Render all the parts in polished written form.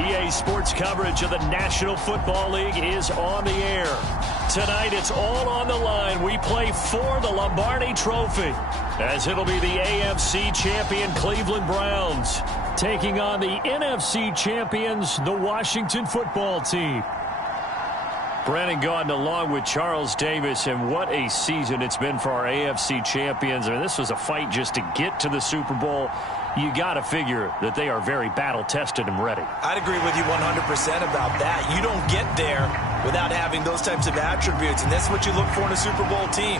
EA Sports coverage of the National Football League is on the air. Tonight, it's all on the line. We play for the Lombardi Trophy, as it'll be the AFC champion Cleveland Browns taking on the NFC champions, the Washington Football Team. Brandon Gaudin along with Charles Davis, and what a season it's been for our AFC champions. I mean, this was a fight just to get to the Super Bowl. You got to figure that they are very battle-tested and ready. I'd agree with you 100% about that. You don't get there without having those types of attributes, and that's what you look for in a Super Bowl team.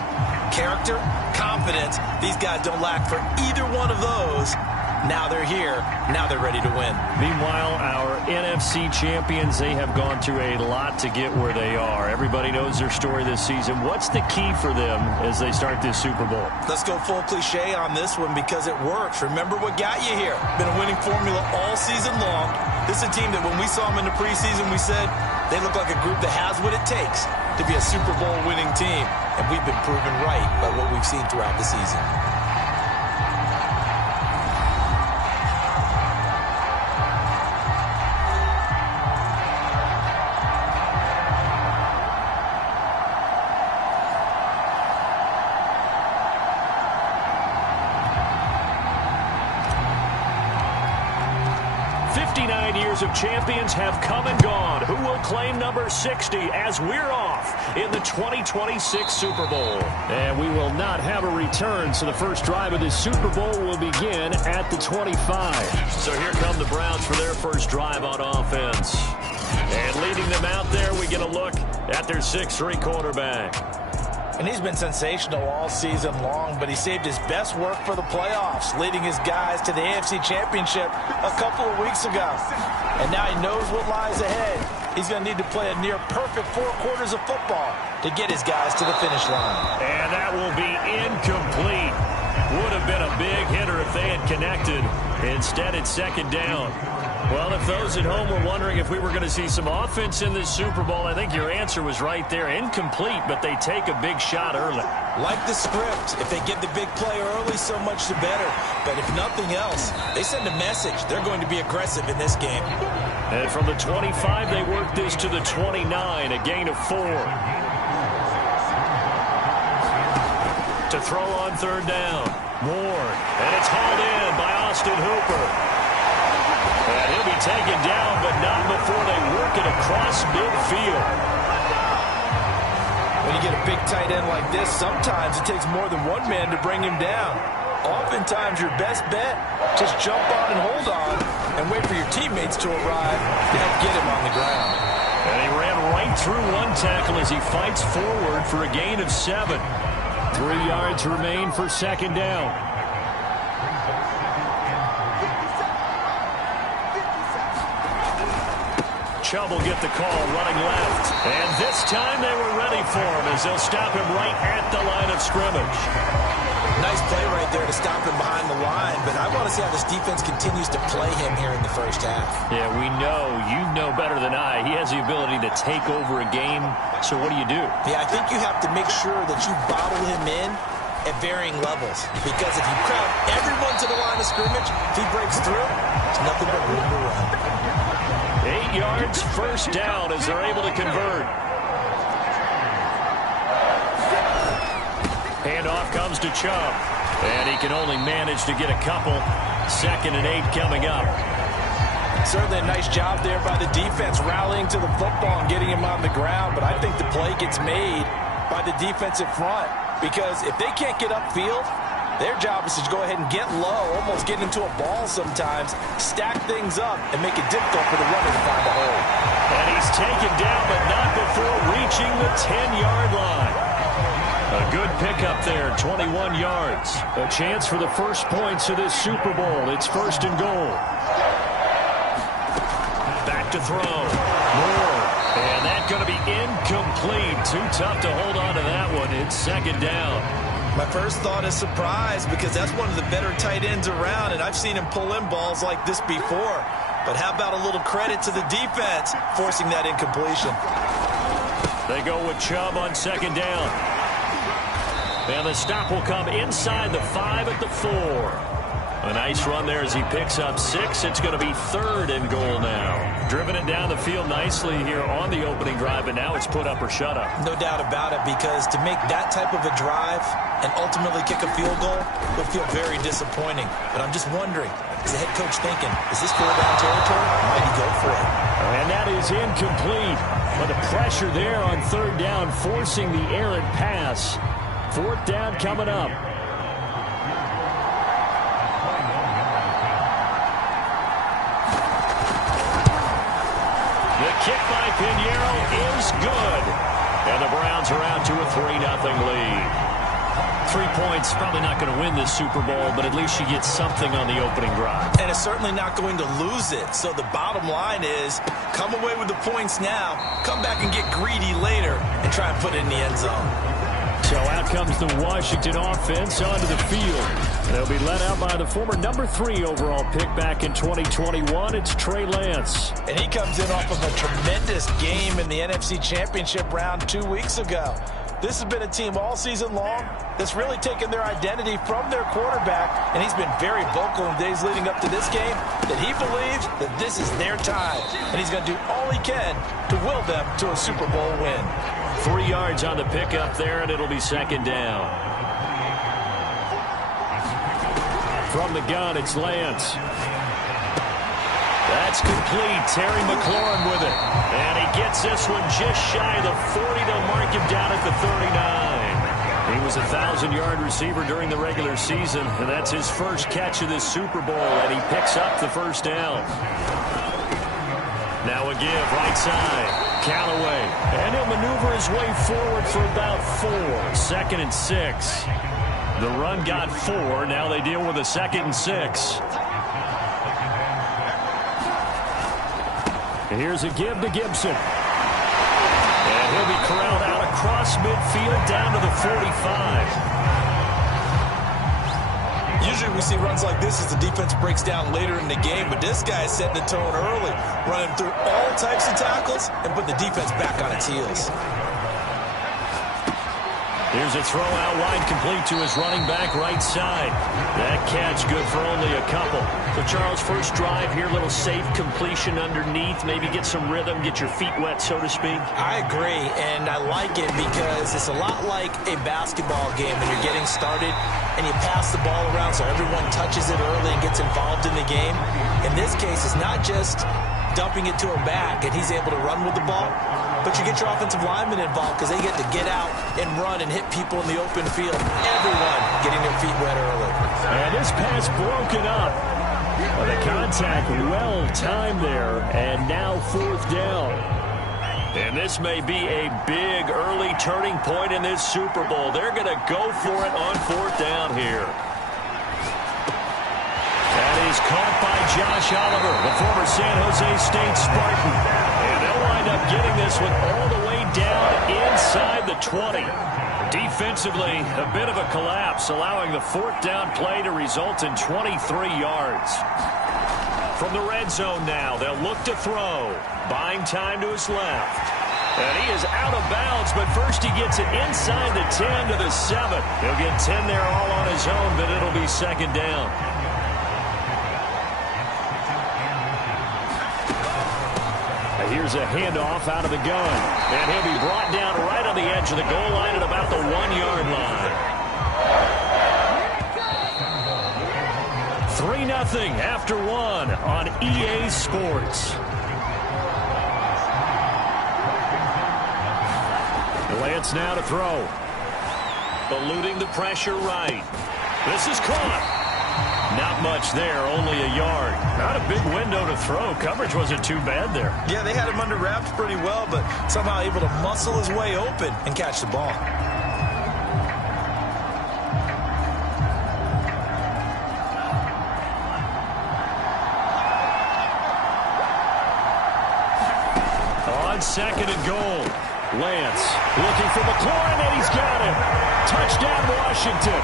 Character, confidence. These guys don't lack for either one of those. Now they're here. Now they're ready to win. Meanwhile, our NFC champions, they have gone through a lot to get where they are. Everybody knows their story this season. What's the key for them as they start this Super Bowl? Let's go full cliche on this one because it works. Remember what got you here. Been a winning formula all season long. This is a team that when we saw them in the preseason, we said they look like a group that has what it takes to be a Super Bowl winning team. And we've been proven right by what we've seen throughout the season. 59 years of champions have come and gone. Who will claim number 60 as we're off in the 2026 Super Bowl? And we will not have a return, so the first drive of this Super Bowl will begin at the 25. So here come the Browns for their first drive on offense. And leading them out there, we get a look at their 6'3" quarterback. And he's been sensational all season long, but he saved his best work for the playoffs, leading his guys to the AFC Championship a couple of weeks ago. And now he knows what lies ahead. He's going to need to play a near-perfect 4 quarters of football to get his guys to the finish line. And that will be incomplete. Would have been a big hitter if they had connected. Instead, it's second down. Well, if those at home were wondering if we were going to see some offense in this Super Bowl, I think your answer was right there. Incomplete, but they take a big shot early. Like the script, if they get the big play early, so much the better. But if nothing else, they send a message. They're going to be aggressive in this game. And from the 25, they work this to the 29, a gain of 4. To throw on third down. Moore, and it's hauled in by Austin Hooper. And he'll be taken down, but not before they work it across midfield. When you get a big tight end like this, sometimes it takes more than one man to bring him down. Oftentimes, your best bet, just jump on and hold on and wait for your teammates to arrive to help get him on the ground. And he ran right through one tackle as he fights forward for a gain of 7. 3 yards remain for second down. Chubb will get the call running left. And this time they were ready for him as they'll stop him right at the line of scrimmage. Nice play right there to stop him behind the line, but I want to see how this defense continues to play him here in the first half. Yeah, we know. You know better than I. He has the ability to take over a game, so what do you do? Yeah, I think you have to make sure that you bottle him in at varying levels, because if you crowd everyone to the line of scrimmage, if he breaks through, it's nothing but room to run. 8 yards, first down as they're able to convert. Handoff comes to Chubb, and he can only manage to get a couple. 2nd and 8 coming up. Certainly a nice job there by the defense rallying to the football and getting him on the ground, but I think the play gets made by the defensive front, because if they can't get upfield, their job is to go ahead and get low, almost get into a ball sometimes, stack things up, and make it difficult for the runner to find a hole. And he's taken down, but not before reaching the 10-yard line. A good pickup there, 21 yards. A chance for the first points of this Super Bowl. It's 1st and goal. Back to throw. Moore. And that's going to be incomplete. Too tough to hold on to that one. It's 2nd down. My first thought is surprise, because that's one of the better tight ends around, and I've seen him pull in balls like this before. But how about a little credit to the defense forcing that incompletion? They go with Chubb on 2nd down. And the stop will come inside the 5 at the 4. A nice run there as he picks up 6. It's going to be 3rd and goal now. Driven it down the field nicely here on the opening drive, and now it's put up or shut up. No doubt about it, because to make that type of a drive and ultimately kick a field goal would feel very disappointing. But I'm just wondering, is the head coach thinking, is this 4-down territory? Might he go for it? And that is incomplete. But the pressure there on 3rd down, forcing the errant pass. 4th down coming up. The kick by Pinheiro is good. And the Browns are out to a 3-0 lead. 3 points, probably not going to win this Super Bowl, but at least you get something on the opening drive. And it's certainly not going to lose it. So the bottom line is, come away with the points now, come back and get greedy later, and try and put it in the end zone. So out comes the Washington offense onto the field. They'll be led out by the former number 3 overall pick back in 2021. It's Trey Lance. And he comes in off of a tremendous game in the NFC Championship round 2 weeks ago. This has been a team all season long that's really taken their identity from their quarterback, and he's been very vocal in days leading up to this game that he believes that this is their time, and he's going to do all he can to will them to a Super Bowl win. 3 yards on the pickup there, and it'll be 2nd down. From the gun, it's Lance. That's complete. Terry McLaurin with it. And he gets this one just shy of the 40. They'll mark him down at the 39. He was a 1,000-yard receiver during the regular season, and that's his first catch of this Super Bowl, and he picks up the 1st down. Now a give, right side. Callaway. And he'll maneuver his way forward for about 4. 2nd and 6. The run got 4. Now they deal with a 2nd and 6. Here's a give to Gibson. And he'll be corralled out across midfield down to the 45. Usually we see runs like this as the defense breaks down later in the game, but this guy is setting the tone early, running through all types of tackles and put the defense back on its heels. Here's a throw out wide, complete to his running back right side. That catch good for only a couple. So Charles, first drive here, little safe completion underneath, maybe get some rhythm, get your feet wet, so to speak. I agree, and I like it because it's a lot like a basketball game when you're getting started and you pass the ball around so everyone touches it early and gets involved in the game. In this case, it's not just dumping it to him back and he's able to run with the ball, but you get your offensive linemen involved because they get to get out and run and hit people in the open field. Everyone getting their feet wet early. And this pass broken up. The contact well timed there, and now 4th down. And this may be a big early turning point in this Super Bowl. They're going to go for it on 4th down here. That is caught by Josh Oliver, the former San Jose State Spartan. And they'll wind up getting this one all the way down inside the 20. Defensively, a bit of a collapse, allowing the 4th down play to result in 23 yards. From the red zone now, they'll look to throw. Buying time to his left. And he is out of bounds, but first he gets it inside the 10 to the 7. He'll get 10 there all on his own, but it'll be 2nd down. Here's a handoff out of the gun. And he'll be brought down right on the edge of the goal line at about the 1-yard line. 3-0 after 1 on EA Sports. Lance now to throw. Eluding the pressure right. This is caught. Not much there, only a yard. Not a big window to throw. Coverage wasn't too bad there. Yeah, they had him under wraps pretty well, but somehow able to muscle his way open and catch the ball. On 2nd and goal, Lance looking for McLaurin, and he's got him. Touchdown, Washington.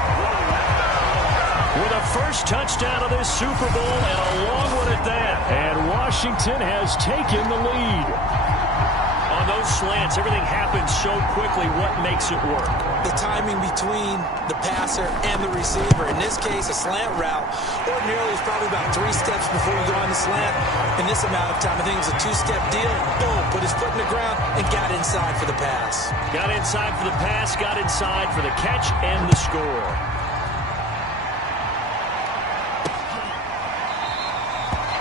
With a first touchdown of this Super Bowl, and a long one at that. And Washington has taken the lead. On those slants, everything happens so quickly. What makes it work? The timing between the passer and the receiver. In this case, a slant route ordinarily is probably about 3 steps before you go on the slant. In this amount of time, I think it was a 2-step deal. Boom, put his foot in the ground and got inside for the pass. Got inside for the pass, got inside for the catch and the score.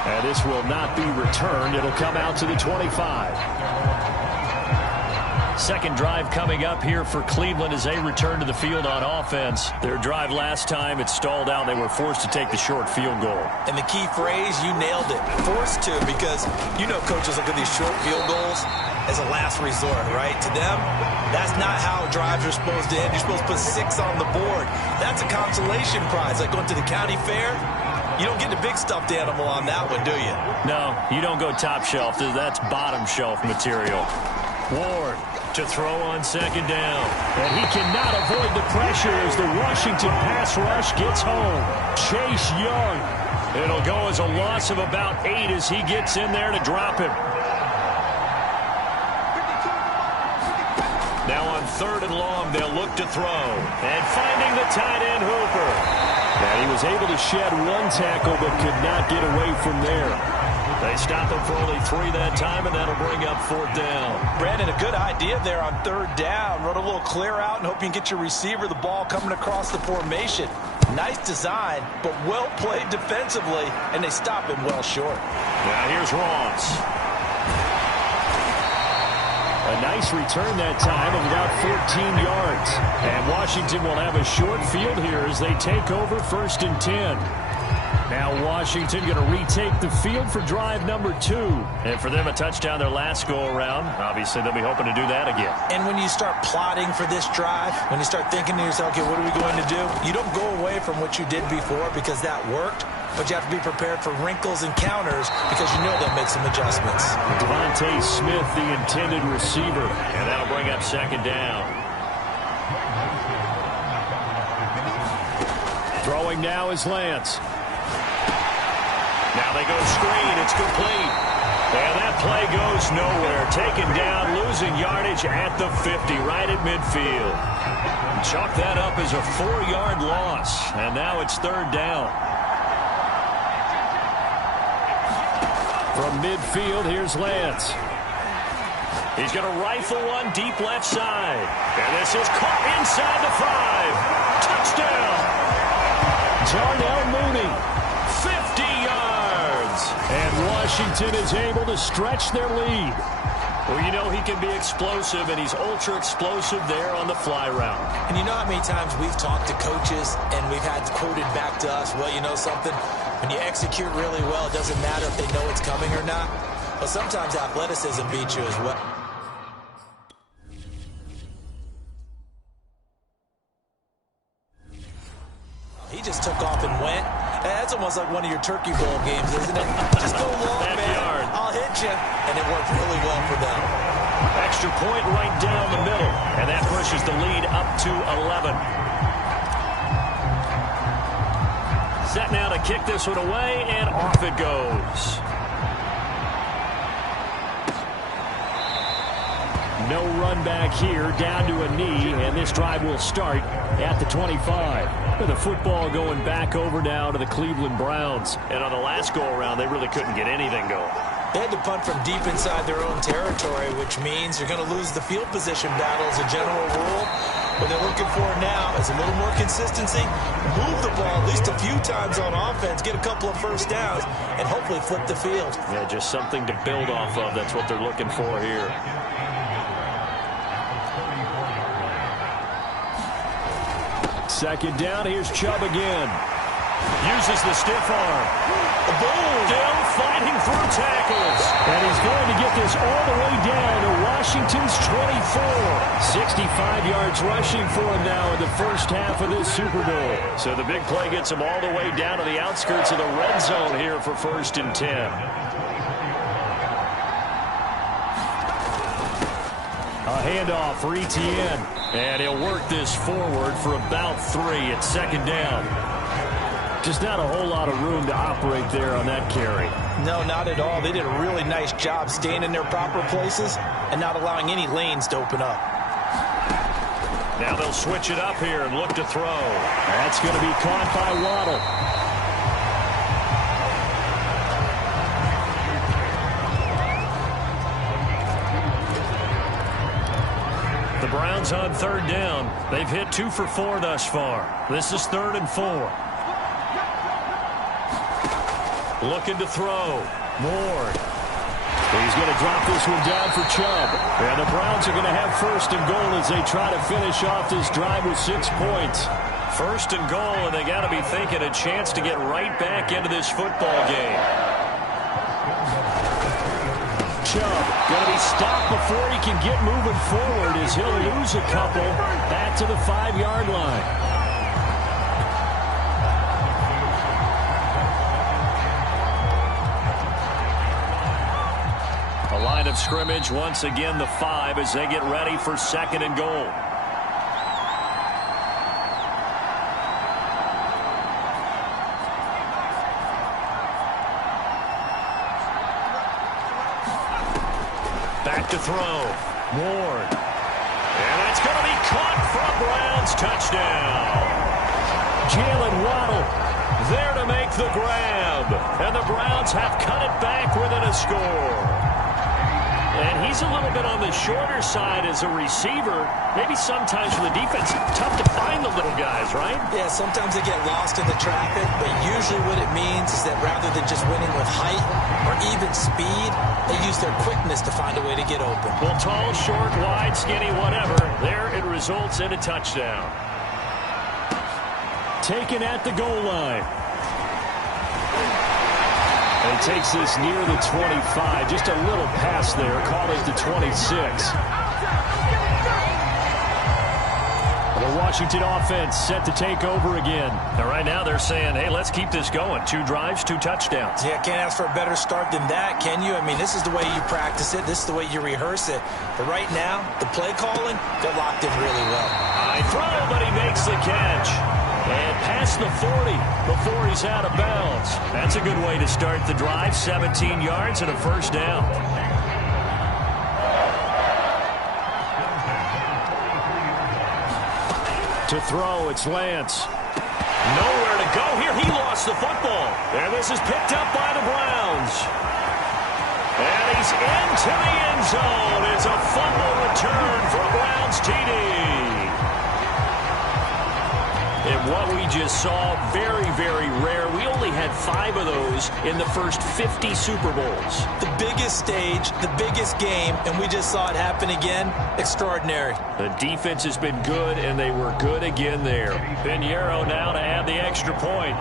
And this will not be returned. It'll come out to the 25. Second drive coming up here for Cleveland as they return to the field on offense. Their drive last time, it stalled out. They were forced to take the short field goal. And the key phrase, you nailed it. Forced to, because you know coaches look at these short field goals as a last resort, right? To them, that's not how drives are supposed to end. You're supposed to put 6 on the board. That's a consolation prize, like going to the county fair. You don't get the big stuffed animal on that one, do you? No, you don't go top shelf. That's bottom shelf material. Ward to throw on second down. And he cannot avoid the pressure as the Washington pass rush gets home. Chase Young. It'll go as a loss of about 8 as he gets in there to drop him. Now on 3rd and long, they'll look to throw. And finding the tight end, Hooper. And he was able to shed 1 tackle but could not get away from there. They stop him for only 3 that time, and that'll bring up 4th down. Brandon, a good idea there on 3rd down. Run a little clear out and hope you can get your receiver the ball coming across the formation. Nice design, but well played defensively, and they stop him well short. Now here's Ross. A nice return that time of about 14 yards. And Washington will have a short field here as they take over 1st and 10. Now Washington going to retake the field for drive number 2. And for them, a touchdown their last go-around. Obviously, they'll be hoping to do that again. And when you start plotting for this drive, when you start thinking to yourself, okay, what are we going to do? You don't go away from what you did before because that worked. But you have to be prepared for wrinkles and counters because you know they'll make some adjustments. Devontae Smith, the intended receiver. And that'll bring up 2nd down. Throwing now is Lance. Now they go screen. It's complete. And that play goes nowhere. Taken down, losing yardage at the 50, right at midfield. Chalk that up as a 4-yard loss. And now it's 3rd down. From midfield, here's Lance. He's going to rifle one deep left side. And this is caught inside the 5. Touchdown. Darnell Mooney, 50 yards. And Washington is able to stretch their lead. Well, you know he can be explosive, and he's ultra-explosive there on the fly route. And you know how many times we've talked to coaches, and we've had quoted back to us, well, you know something? When you execute really well, it doesn't matter if they know it's coming or not. But sometimes athleticism beats you as well. He just took off and went. That's almost like one of your Turkey Bowl games, isn't it? Just go long, man. I'll hit you. And it worked really well for them. Extra point right down the middle. And that pushes the lead up to 11. Set now to kick this one away, and off it goes. No run back here, down to a knee, and this drive will start at the 25. With the football going back over now to the Cleveland Browns. And on the last go-around, they really couldn't get anything going. They had to punt from deep inside their own territory, which means you're going to lose the field position battle as a general rule. What they're looking for now is a little more consistency, move the ball at least a few times on offense, get a couple of 1st downs, and hopefully flip the field. Yeah, just something to build off of. That's what they're looking for here. Second down, here's Chubb again. Uses the stiff arm. Boom! Still fighting through tackles. And he's going to get this all the way down to Washington's 24. 65 yards rushing for him now in the first half of this Super Bowl. So the big play gets him all the way down to the outskirts of the red zone here for 1st and 10. A handoff for Etienne. And he'll work this forward for about 3 at 2nd down. Just not a whole lot of room to operate there on that carry. No, not at all. They did a really nice job staying in their proper places and not allowing any lanes to open up. Now they'll switch it up here and look to throw. That's going to be caught by Waddle. The Browns on third down. They've hit 2 for 4 thus far. This is 3rd and 4. Looking to throw. Moore. He's going to drop this one down for Chubb. And the Browns are going to have 1st and goal as they try to finish off this drive with 6 points. 1st and goal, and they got to be thinking a chance to get right back into this football game. Chubb going to be stopped before he can get moving forward as he'll lose a couple back to the 5-yard line. Line of scrimmage once again the 5 as they get ready for 2nd and goal. Back to throw. Ward. And that's going to be caught for a Browns touchdown. Jalen Waddle there to make the grab. And the Browns have cut it back within a score. And he's a little bit on the shorter side as a receiver. Maybe sometimes for the defense, tough to find the little guys, right? Yeah, sometimes they get lost in the traffic, but usually what it means is that rather than just winning with height or even speed, they use their quickness to find a way to get open. Well, tall, short, wide, skinny, whatever, there it results in a touchdown. Taken at the goal line. And he takes this near the 25. Just a little pass there. Call it the 26. The Washington offense set to take over again. And right now they're saying, hey, let's keep this going. 2 drives, 2 touchdowns. Yeah, can't ask for a better start than that, can you? I mean, this is the way you practice it. This is the way you rehearse it. But right now, the play calling, they're locked in really well. High throw, but he makes the catch. And past the 40 before he's out of bounds. That's a good way to start the drive. 17 yards and a 1st down. To throw, it's Lance. Nowhere to go here. He lost the football. And this is picked up by the Browns. And he's into the end zone. It's a fumble return for a Browns TD. And what we just saw, very, very rare. We only had 5 of those in the first 50 Super Bowls. The biggest stage, the biggest game, and we just saw it happen again. Extraordinary. The defense has been good, and they were good again there. Pinheiro now to add the extra point.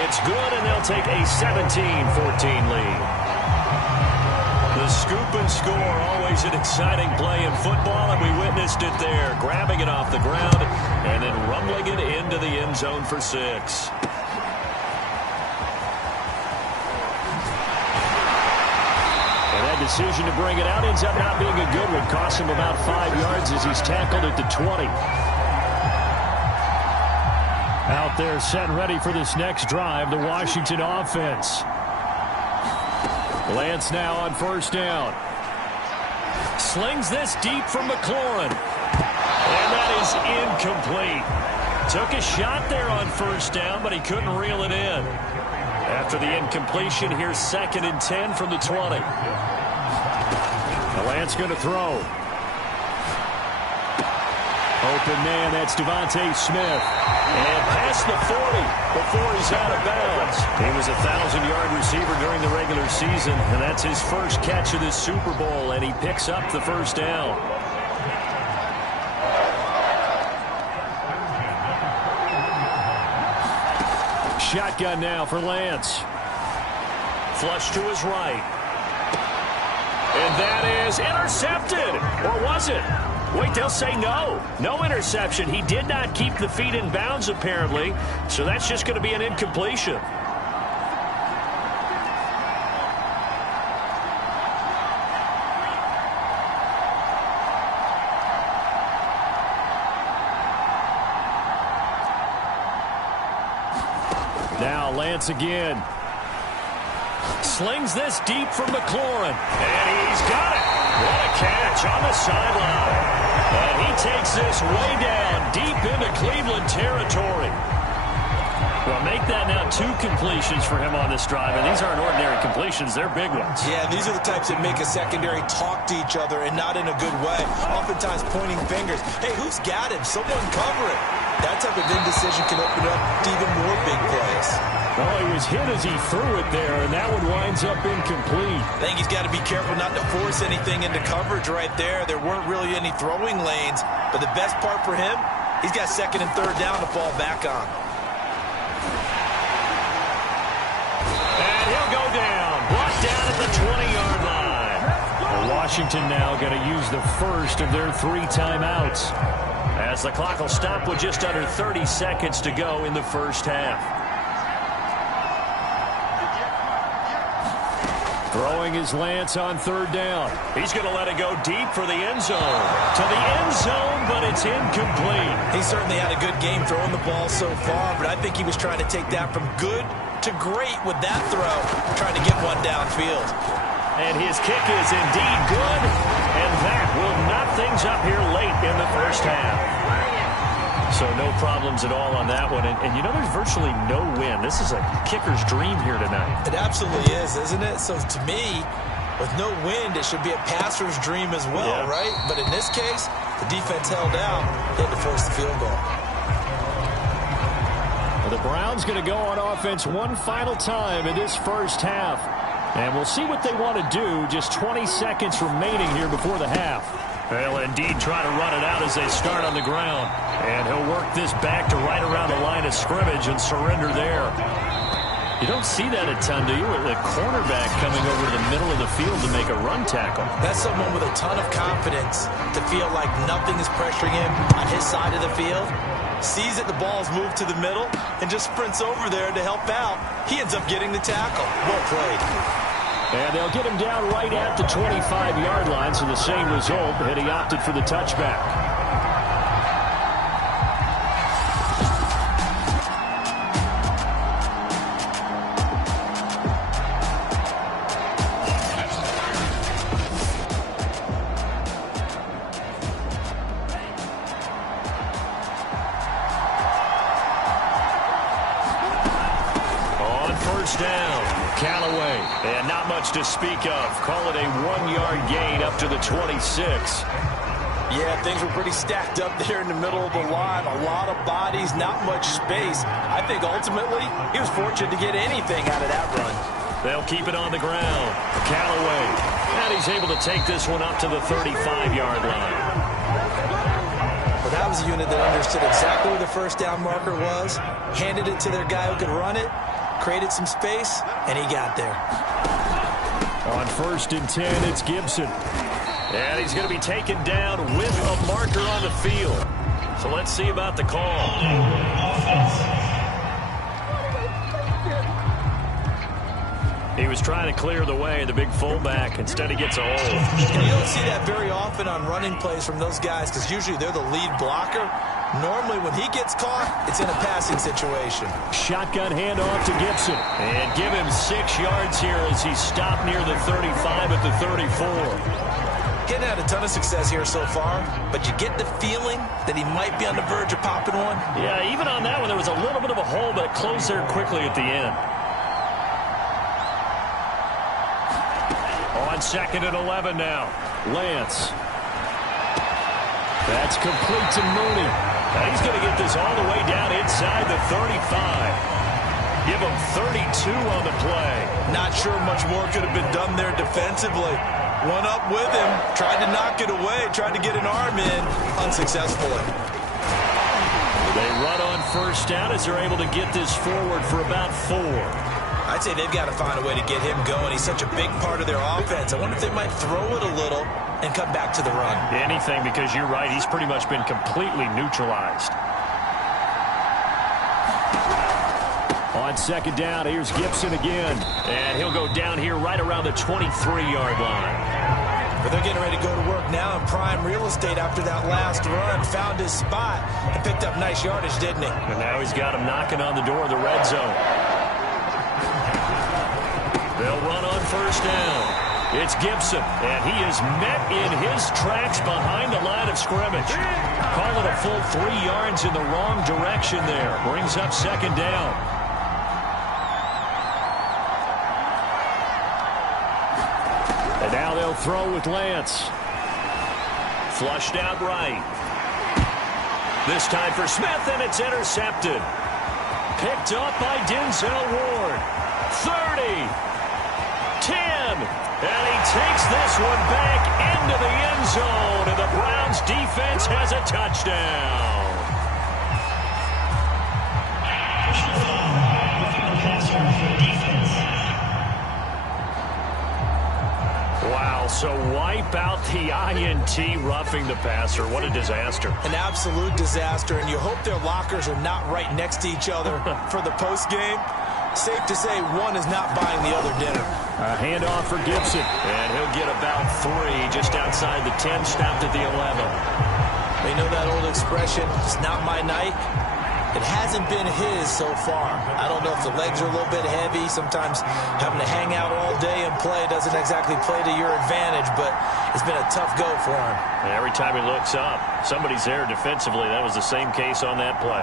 It's good, and they'll take a 17-14 lead. The scoop and score, always an exciting play in football, and we witnessed it there, grabbing it off the ground and then rumbling it into the end zone for 6. And that decision to bring it out ends up not being a good one. Costs him about 5 yards as he's tackled at the 20. Out there set and ready for this next drive, the Washington offense. Lance now on 1st down. Slings this deep from McLaurin. And that is incomplete. Took a shot there on 1st down, but he couldn't reel it in. After the incompletion, here's 2nd and 10 from the 20. Lance going to throw. Open man, that's Devontae Smith. And past the 40 before he's out of bounds. He was a 1,000-yard receiver during the regular season, and that's his first catch of this Super Bowl, and he picks up the 1st down. Shotgun now for Lance. Flush to his right. And that is intercepted. Or was it? Wait, they'll say no. No interception. He did not keep the feet in bounds, apparently. So that's just going to be an incompletion. Now Lance again. Slings this deep from McLaurin. And he's got it. What a catch on the sideline. And he takes this way down deep into Cleveland territory. Well, make that now 2 completions for him on this drive, and these aren't ordinary completions. They're big ones. Yeah, these are the types that make a secondary talk to each other and not in a good way. Oftentimes pointing fingers. Hey, who's got him? Someone cover it. That type of indecision can open up to even more big plays. Well, he was hit as he threw it there, and that one winds up incomplete. I think he's got to be careful not to force anything into coverage right there. There weren't really any throwing lanes, but the best part for him, he's got 2nd and 3rd down to fall back on. And he'll go down. Brought down at the 20-yard line. Well, Washington now going to use the first of their 3 timeouts, as the clock will stop with just under 30 seconds to go in the first half. Throwing his Lance on 3rd down. He's going to let it go deep for the end zone. To the end zone, but it's incomplete. He certainly had a good game throwing the ball so far, but I think he was trying to take that from good to great with that throw, trying to get one downfield. And his kick is indeed good, and that will knot things up here late in the first half. So no problems at all on that one. And you know, there's virtually no win. This is a kicker's dream here tonight. It absolutely is, isn't it? So to me, with no wind, it should be a passer's dream as well, right? But in this case, the defense held out. They had to force the field goal. Well, the Browns going to go on offense one final time in this first half. And we'll see what they want to do. Just 20 seconds remaining here before the half. They'll indeed try to run it out as they start on the ground. And he'll work this back to right around the line of scrimmage and surrender there. You don't see that a ton, do you? With a cornerback coming over to the middle of the field to make a run tackle. That's someone with a ton of confidence to feel like nothing is pressuring him on his side of the field. Sees that the ball's moved to the middle and just sprints over there to help out. He ends up getting the tackle. Well played. And they'll get him down right at the 25-yard line, so the same result, and he opted for the touchback. On first down, Callaway, and not much to speak of. Call it a 1-yard gain up to the 26. Yeah, things were pretty stacked up there in the middle of the line. A lot of bodies, not much space. I think ultimately he was fortunate to get anything out of that run. They'll keep it on the ground. Callaway, and he's able to take this one up to the 35-yard line. Well, that was a unit that understood exactly where the first down marker was, handed it to their guy who could run it, created some space, and he got there. On 1st and 10, it's Gibson. And he's going to be taken down with a marker on the field. So let's see about the call. He was trying to clear the way, the big fullback. Instead, he gets a hold. And you don't see that very often on running plays from those guys because usually they're the lead blocker. Normally, when he gets caught, it's in a passing situation. Shotgun handoff to Gibson. And give him 6 yards here as he stopped near the 35 at the 34. Getting had a ton of success here so far, but you get the feeling that he might be on the verge of popping one. Yeah, even on that one, there was a little bit of a hole, but it closed there quickly at the end. On 2nd and 11 now, Lance. That's complete to Mooney. Now he's going to get this all the way down inside the 35. Give him 32 on the play. Not sure much more could have been done there defensively. One up with him, tried to knock it away, tried to get an arm in, unsuccessfully. They run on first down as they're able to get this forward for about 4. I'd say they've got to find a way to get him going. He's such a big part of their offense. I wonder if they might throw it a little and come back to the run. Anything, because you're right, he's pretty much been completely neutralized. On 2nd down, here's Gibson again. And he'll go down here right around the 23-yard line. But they're getting ready to go to work now in prime real estate after that last run. Found his spot and picked up nice yardage, didn't he? And now he's got him knocking on the door of the red zone. They'll run on first down. It's Gibson, and he is met in his tracks behind the line of scrimmage. Call it a full 3 yards in the wrong direction there. Brings up second down. And now they'll throw with Lance. Flushed out right. This time for Smith, and it's intercepted. Picked up by Denzel Ward. 30. 10. And he takes this one back into the end zone, and the Browns defense has a touchdown. Wow, so wipe out the INT, roughing the passer. What a disaster. An absolute disaster, and you hope their lockers are not right next to each other for the postgame. Safe to say one is not buying the other dinner. A handoff for Gibson, and he'll get about 3 just outside the 10, stopped at the 11. They know that old expression, it's not my night. It hasn't been his so far. I don't know if the legs are a little bit heavy. Sometimes having to hang out all day and play doesn't exactly play to your advantage, but it's been a tough go for him. And every time he looks up, somebody's there defensively. That was the same case on that play.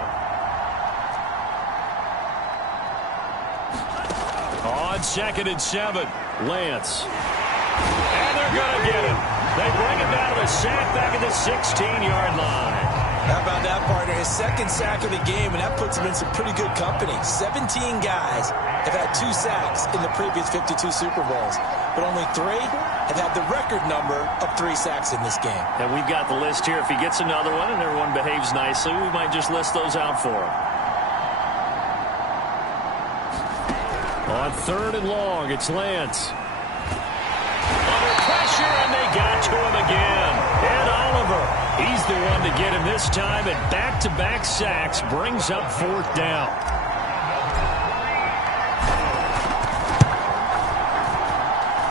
On 2nd and 7, Lance. And they're going to get him. They bring him down to the sack back at the 16-yard line. How about that, partner? His 2nd sack of the game, and that puts him in some pretty good company. 17 guys have had 2 sacks in the previous 52 Super Bowls, but only 3 have had the record number of 3 sacks in this game. And we've got the list here. If he gets another one and everyone behaves nicely, we might just list those out for him. On 3rd and long, it's Lance. Under pressure, and they got to him again. And Oliver, he's the one to get him this time, and back-to-back sacks brings up 4th down.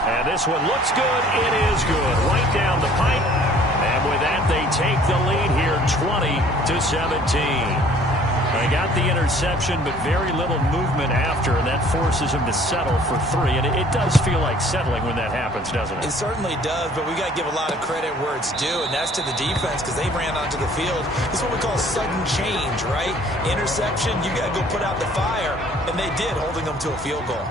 And this one looks good. It is good. Right down the pipe. And with that, they take the lead here, 20-17. They got the interception, but very little movement after, and that forces him to settle for 3. And it does feel like settling when that happens, doesn't it? It certainly does, but we got to give a lot of credit where it's due, and that's to the defense because they ran onto the field. This is what we call sudden change, right? Interception, you got to go put out the fire, and they did, holding them to a field goal.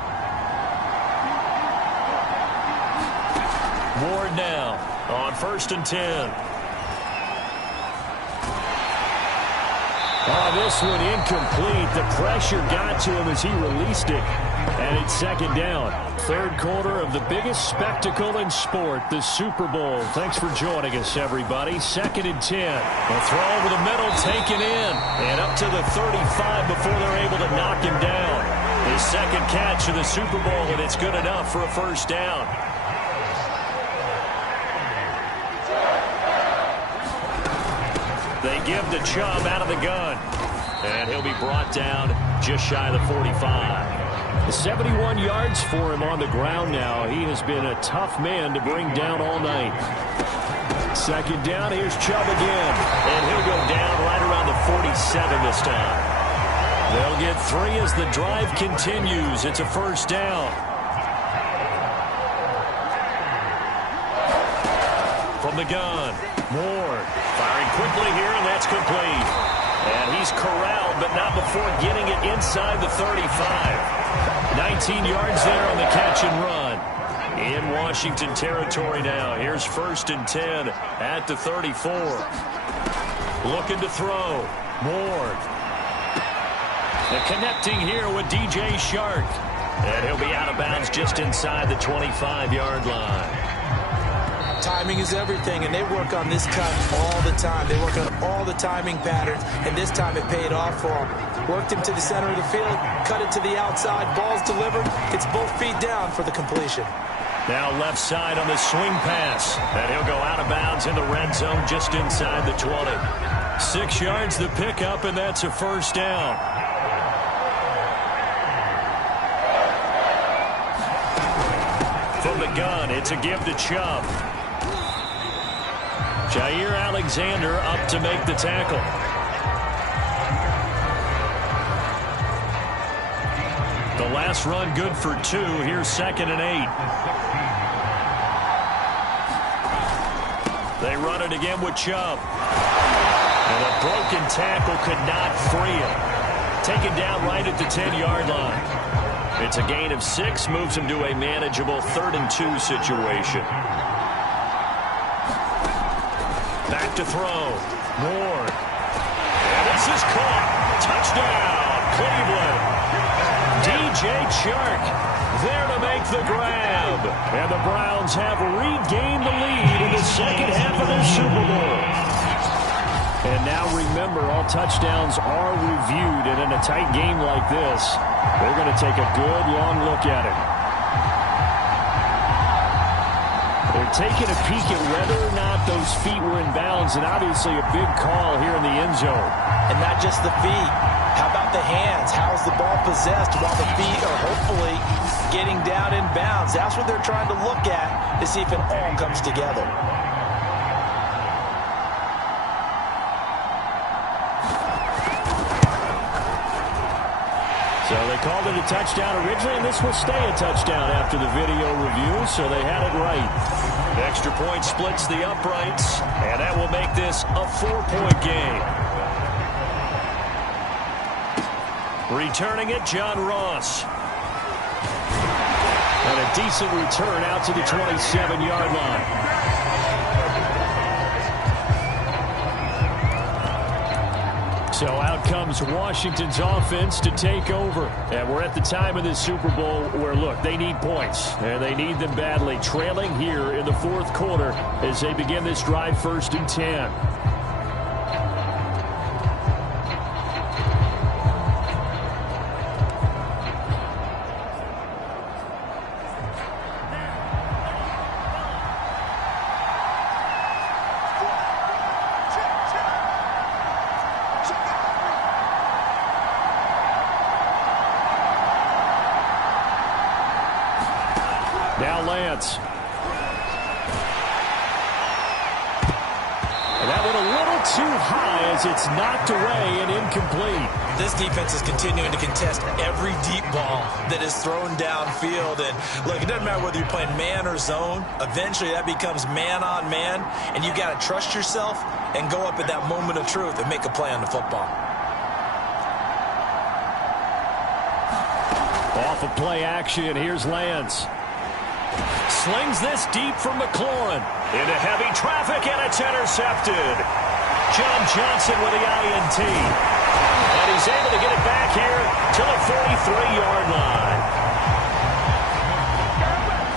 Ward now on 1st and 10. Oh, this one incomplete. The pressure got to him as he released it. And it's 2nd down. 3rd quarter of the biggest spectacle in sport, the Super Bowl. Thanks for joining us, everybody. 2nd and 10. A throw over the middle, taken in. And up to the 35 before they're able to knock him down. His 2nd catch of the Super Bowl, and it's good enough for a 1st down. They give the Chubb out of the gun. And he'll be brought down just shy of the 45. 71 yards for him on the ground now. He has been a tough man to bring down all night. 2nd down, here's Chubb again. And he'll go down right around the 47 this time. They'll get 3 as the drive continues. It's a 1st down. From the gun, Ward firing quickly here, and that's complete. And he's corralled, but not before getting it inside the 35. 19 yards there on the catch and run. In Washington territory now. Here's 1st and 10 at the 34. Looking to throw. Ward. And connecting here with DJ Shark. And he'll be out of bounds just inside the 25-yard line. Timing is everything, and they work on this cut all the time. They work on all the timing patterns, and this time it paid off for them. Worked him to the center of the field, cut it to the outside, ball's delivered. It's both feet down for the completion. Now left side on the swing pass, and he'll go out of bounds in the red zone just inside the 20. 6 yards the pickup, and that's a 1st down. From the gun, it's a give to Chubb. Jair Alexander up to make the tackle. The last run good for 2. Here's 2nd and 8. They run it again with Chubb. And a broken tackle could not free him. Taken down right at the 10-yard line. It's a gain of 6, moves him to a manageable 3rd and 2 situation. Back to throw. Ward. And this is caught. Touchdown, Cleveland. DJ Chark there to make the grab. And the Browns have regained the lead in the second half of their Super Bowl. And now remember, all touchdowns are reviewed. And in a tight game like this, they're going to take a good long look at it. They're taking a peek at whether or not those feet were in bounds, and obviously a big call here in the end zone. And not just the feet. How about the hands? How's the ball possessed while the feet are hopefully getting down in bounds? That's what they're trying to look at to see if it all comes together. So they called it a touchdown originally, and this will stay a touchdown after the video review, so they had it right. The extra point splits the uprights, and that will make this a 4-point game. Returning it, John Ross. And a decent return out to the 27-yard line. So out comes Washington's offense to take over. And we're at the time of this Super Bowl where, look, they need points. And they need them badly. Trailing here in the 4th quarter as they begin this drive, 1st and 10. Now Lance. And that went a little too high as it's knocked away and incomplete. This defense is continuing to contest every deep ball that is thrown downfield. And look, it doesn't matter whether you're playing man or zone. Eventually that becomes man on man. And you got to trust yourself and go up at that moment of truth and make a play on the football. Off of play action, here's Lance. Slings this deep from McLaurin. Into heavy traffic, and it's intercepted. John Johnson with the INT. And he's able to get it back here to the 43-yard line.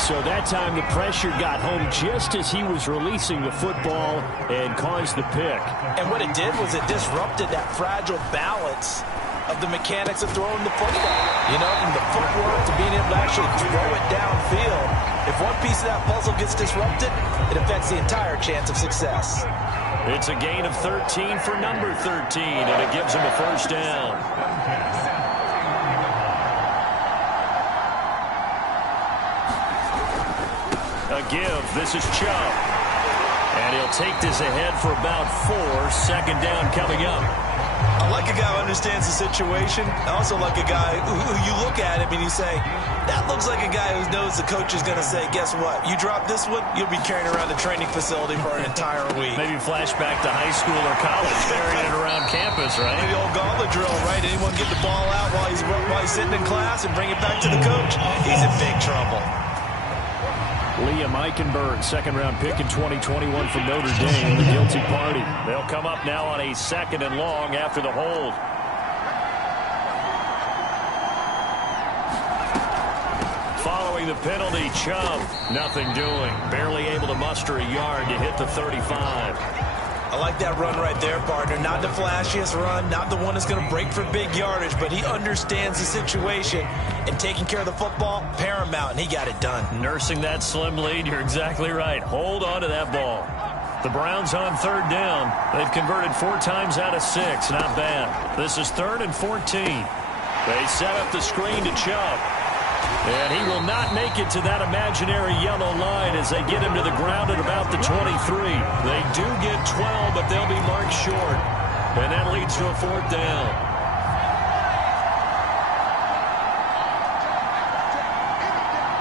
So that time the pressure got home just as he was releasing the football and caused the pick. And what it did was it disrupted that fragile balance of the mechanics of throwing the football. You know, from the footwork to being able to actually throw it downfield. If one piece of that puzzle gets disrupted, it affects the entire chance of success. It's a gain of 13 for number 13, and it gives him a 1st down. A give. This is Chubb. And he'll take this ahead for about 4. 2nd down coming up. I like a guy who understands the situation. I also like a guy who you look at him and you say, that looks like a guy who knows the coach is going to say, guess what? You drop this one, you'll be carrying around the training facility for an entire week. Maybe flashback to high school or college, carrying it around campus, right? The old gauntlet drill, right? Anyone get the ball out while he's sitting in class and bring it back to the coach? He's in big trouble. Liam Eichenberg, 2nd-round pick in 2021 from Notre Dame, the guilty party. They'll come up now on a 2nd and long after the hold. Following the penalty, Chubb, nothing doing. Barely able to muster a yard to hit the 35. I like that run right there, partner. Not the flashiest run, not the one that's going to break for big yardage, but he understands the situation, and taking care of the football, paramount, and he got it done. Nursing that slim lead, you're exactly right. Hold on to that ball. The Browns on 3rd down. They've converted 4 times out of 6. Not bad. This is 3rd and 14. They set up the screen to Chubb. And he will not make it to that imaginary yellow line as they get him to the ground at about the 23. They do get 12, but they'll be marked short. And that leads to a 4th down.